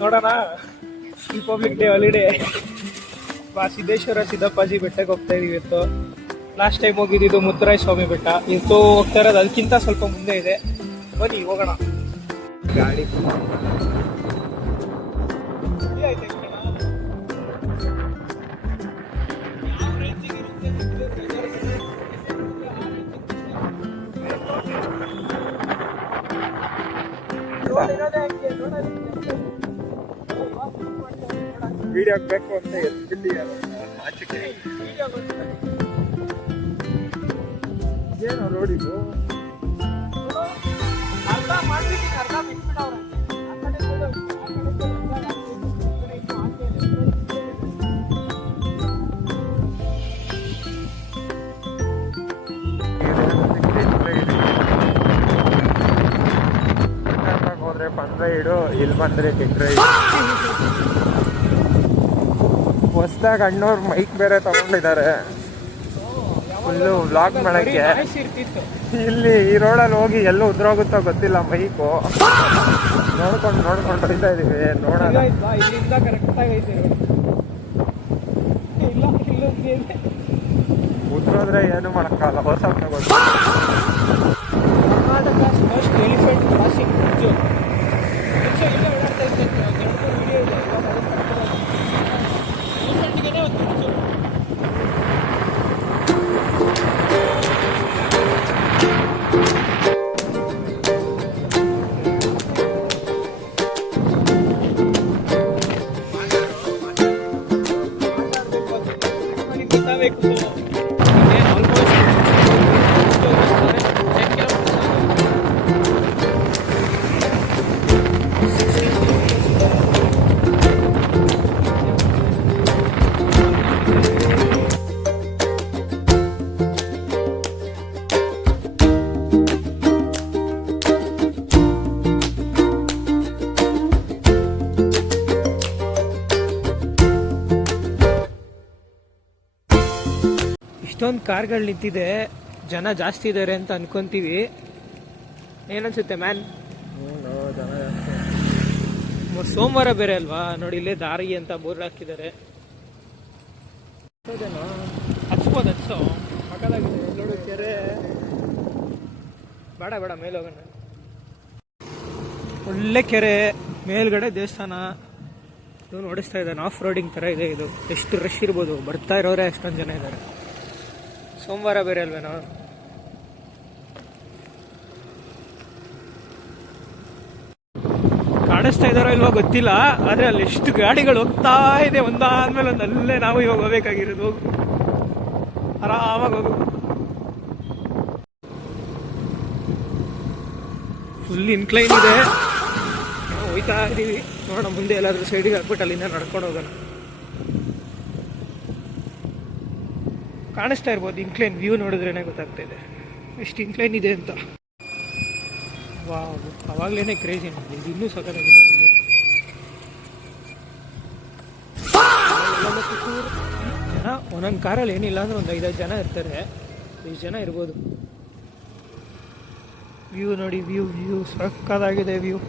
ನೋಡೋಣ. Republic day holiday. Siddeshwara Siddappaji ಬೆಟ್ಟಕ್ಕೆ ಹೋಗ್ತಾ ಇದೀವಿ ಇವತ್ತು. ಲಾಸ್ಟ್ ಟೈಮ್ ಹೋಗಿದ್ದು ಮುತ್ತರಾಯ ಸ್ವಾಮಿ ಬೆಟ್ಟ. ಇವತ್ತು ಹೋಗ್ತಾ ಇರೋದು ಅದಕ್ಕಿಂತ ಸ್ವಲ್ಪ ಮುಂದೆ ಇದೆ. ಬನ್ನಿ ಹೋಗೋಣ. ಗಾಡಿ ವಿಡಿಯೋ ಬೇಕು ಅಂತ ಎತ್ಬಿಟ್ಟಿದ್ದಾರೆ. ಏನು ರೋಡಿದು ಅರ್ಧ ಮಾಡ್ಬಿಟ್ಟು ಅರ್ಧ ಬಿಟ್ಬಿಟ್ಟವ್ರೆ. ಹೋದ್ರೆ ಬಂದ್ರೆ ಇಡು, ಇಲ್ಲಿ ಬಂದ್ರೆ ಕೆಟ್ರೆ. ಹೊಸ್ದಾಗ ಅಣ್ಣವ್ರು ಮೈಕ್ ಬೇರೆ ತಗೊಂಡಿದ್ದಾರೆ ಫುಲ್ಲು ವ್ಲಾಗ್ ಮಾಡಕ್ಕೆ. ಇಲ್ಲಿ ಈ ರೋಡಲ್ಲಿ ಹೋಗಿ ಎಲ್ಲೂ ಉದ್ರೋಗುತ್ತೋ ಗೊತ್ತಿಲ್ಲ ಮೈಕು. ನೋಡ್ಕೊಂಡು ಹೋಗ್ತಾ ಇದೀವಿ. ನೋಡೋಣ. ಉದ್ರೋದ್ರೆ ಏನು ಮಾಡಕ್ಕಾಗಲ್ಲ. ಹೊಸ ತಗೋದು. Elephant crossing bridge. ಇಷ್ಟೊಂದು ಕಾರ್ಗಳು ನಿಂತಿದೆ. ಜನ ಜಾಸ್ತಿ ಇದ್ದಾರೆ ಅಂತ ಅನ್ಕೊಂತೀವಿ. ಏನನ್ಸುತ್ತೆ ಮ್ಯಾನ್? ಸೋಮವಾರ ಬೇರೆ ಅಲ್ವಾ? ನೋಡಿ ಇಲ್ಲೇ ದಾರಿ ಅಂತ ಬೋರ್ಡ್ ಹಾಕಿದ್ದಾರೆ. ಹಚ್ಬೋದು ಮಕ್ಕಳಾಗಿದೆ. ನೋಡು ಕೆರೆ. ಬೇಡ ಮೇಲೆ ಹೋಗೋಣ. ಒಳ್ಳೆ ಕೆರೆ, ಮೇಲ್ಗಡೆ ದೇವಸ್ಥಾನ. ಇದು ನೋಡಿಸ್ತಾ ಇದ್ದಾನೆ. ಆಫ್ ರೋಡಿಂಗ್ ಥರ ಇದೆ ಇದು. ಎಷ್ಟು ರಶ್ ಇರ್ಬೋದು. ಬರ್ತಾ ಇರೋರೆ ಅಷ್ಟೊಂದು ಜನ ಇದ್ದಾರೆ. ಸೋಮವಾರ ಬೇರೆ ಅಲ್ವೇನೋ. ಕಾಣಿಸ್ತಾ ಇದ್ದಾರೋ ಇಲ್ವೋ ಗೊತ್ತಿಲ್ಲ. ಆದರೆ ಅಲ್ಲಿ ಎಷ್ಟು ಗಾಡಿಗಳು ಹೋಗ್ತಾ ಇದೆ ಒಂದಾದ್ಮೇಲೆ ಒಂದು. ಅಲ್ಲೇ ನಾವು ಇವಾಗ ಹೋಗ್ಬೇಕಾಗಿರೋದು. ಆರಾಮಾಗಿ ಹೋಗು. ಫುಲ್ ಇನ್ಕ್ಲೈನ್ ಇದೆ. ನಾವು ಹೋಯ್ತಾ ಇದ್ದೀವಿ. ನೋಡೋಣ ಮುಂದೆ ಎಲ್ಲಾದ್ರೂ ಸೈಡಿಗೆ ಹಾಕ್ಬಿಟ್ಟು ಅಲ್ಲಿಂದ ನಡ್ಕೊಂಡು ಹೋಗೋಣ. ಕಾಣಿಸ್ತಾ ಇರ್ಬೋದು. ಇನ್ಕ್ಲೈನ್ ವ್ಯೂ ನೋಡಿದ್ರೇನೆ ಗೊತ್ತಾಗ್ತಾ ಇದೆ ಎಷ್ಟು ಇನ್ಕ್ಲೈನ್ ಇದೆ ಅಂತ. ವಾವ್, ಅವಾಗಲೇ ಕ್ರೇಜಿ. ಇದು ಇನ್ನೂ ಸಖತ್ತಾಗಿದೆ. ಜನ ಒಂದೊಂದು ಕಾರಲ್ಲಿ ಏನಿಲ್ಲ ಅಂದ್ರೆ ಒಂದು 5-6 ಜನ ಇರ್ತಾರೆ. 5 ಜನ ಇರ್ಬೋದು. ವ್ಯೂ ನೋಡಿ. ವ್ಯೂ ಸಖತ್ತಾಗಿದೆ ವ್ಯೂ.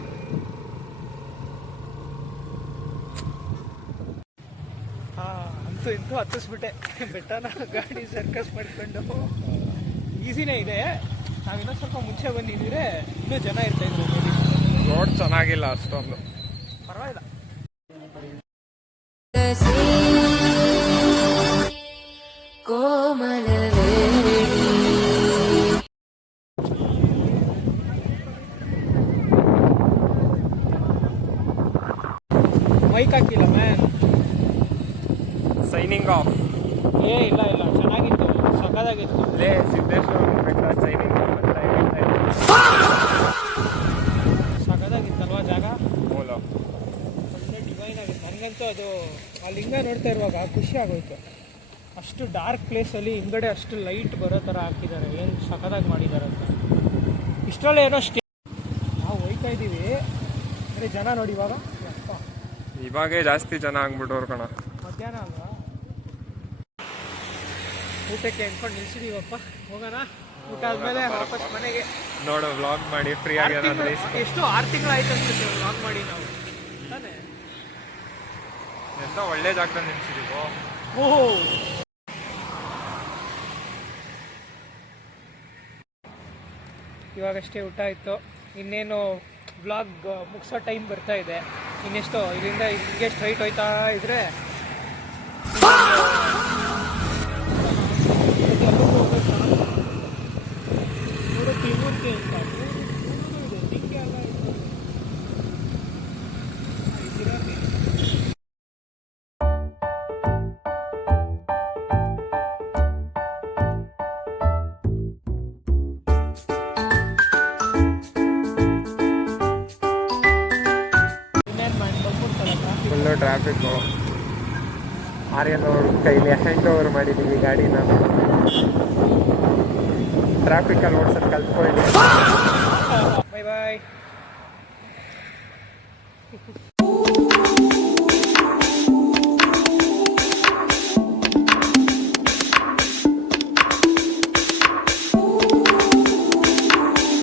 ಇಂತೂ ಹತ್ತಿಸ್ಬಿಟ್ಟೆ ಬೆಟ್ಟನ. ಗಾಡಿ ಸರ್ಕಸ್ ಮಾಡ್ಕೊಂಡು. ಈಸಿನೇ ಇದೆ. ನಾವಿನ್ನೂ ಸ್ವಲ್ಪ ಮುಂಚೆ ಬಂದಿದ್ರೆ ಇನ್ನೂ ಜನ ಇರ್ತಾ ಇದ್ರು. ರೋಡ್ ಚೆನ್ನಾಗಿಲ್ಲ ಅಷ್ಟೊಂದು. ಪರವಾಗಿಲ್ಲ. ಮೈಕ್ ಹಾಕಿಲ್ಲ ಮ್ಯಾನ್. Signing off. ಇಲ್ಲ ಚೆನ್ನಾಗಿತ್ತು. ಸಖತ್ತಾಗಿತ್ತು. ಸಿದ್ದೇಶ್ವರ ಬೆಟ್ಟ ಸೈನಿಂಗ್ ಆಫ್ ಅಂತ ಹೇಳ್ತಾ ಇದ್ದೀನಿ. ಸಖತ್ತಾಗಿತ್ತಲ್ವಾ ಜಾಗ? ಒಳ್ಳೆ ಡಿವೈನ್ ಆಗಿತ್ತು. ನನಗಂತೂ ಅದು ಆ ಲಿಂಗ ನೋಡ್ತಾ ಇರುವಾಗ ಖುಷಿ ಆಗೋಯ್ತು. ಅಷ್ಟು ಡಾರ್ಕ್ ಪ್ಲೇಸಲ್ಲಿ ಹಿಂಗಡೆ ಅಷ್ಟು ಲೈಟ್ ಬರೋ ಥರ ಹಾಕಿದ್ದಾರೆ. ಏನು ಸಖತ್ತಾಗಿ ಮಾಡಿದ್ದಾರೆ ಅಂತ. ಇಷ್ಟರಲ್ಲೇ ಏನೋ ನಾವು ಹೋಯ್ತಾ ಇದ್ದೀವಿ. ಅಂದರೆ ಜನ ನೋಡಿ ಇವಾಗೇ ಜಾಸ್ತಿ ಜನ ಆಗ್ಬಿಟ್ಟವ್ರು ಕಣ. ಮಧ್ಯಾಹ್ನ ಅಲ್ವಾ? ಊಟಕ್ಕೆ ಅಂದ್ಕೊಂಡು ನಿಲ್ಸಿದೀವಪ್ಪ. ಹೋಗೋಣ. ಊಟ ಆದಮೇಲೆ ವಾಪಸ್ ಮನೆಗೆ. ನೋಡು ವ್ಲಾಗ್ ಮಾಡಿ ಫ್ರೀ ಆಗಿ ಏನಾದ್ರು ಎಷ್ಟು 6 ತಿಂಗಳು ಆಯ್ತು ಅನ್ಸುತ್ತೆ ವ್ಲಾಗ್ ಮಾಡಿ ನಾವು ತಾನೇ. ಎಂತ ಒಳ್ಳೆ ಜಾಗದಲ್ಲಿ ನಿಲ್ಸಿದೀವೋ. ಓಹೋ ಇವಾಗಷ್ಟೇ ಊಟ ಆಯಿತು. ಇನ್ನೇನು ವ್ಲಾಗ್ ಮುಗಿಸೋ ಟೈಮ್ ಬರ್ತಾ ಇದೆ. ಇನ್ನೆಷ್ಟು ಇಲ್ಲಿಂದ ಹಿಂಗೆ ಸ್ಟ್ರೈಟ್ ಹೋಯ್ತಾ ಇದ್ರೆ ತಿರುಗುತ್ತೆ ಅಂತ ಹಿಂಗೆ ಎಲ್ಲ ಇತ್ತು. Full traffic. ಆರ್ಯನ್ ಅವ್ರ ಕೈಲಿ ಹ್ಯಾಂಡ್ ಓವರ್ ಮಾಡಿದ್ದೀವಿ ಗಾಡಿನ. ಟ್ರಾಫಿಕಲ್ಲಿ ಓಡ್ಸೋದು ಕಲ್ತ್ಕೊಳ್ಳಿ. ಬಾಯ್ ಬಾಯ್.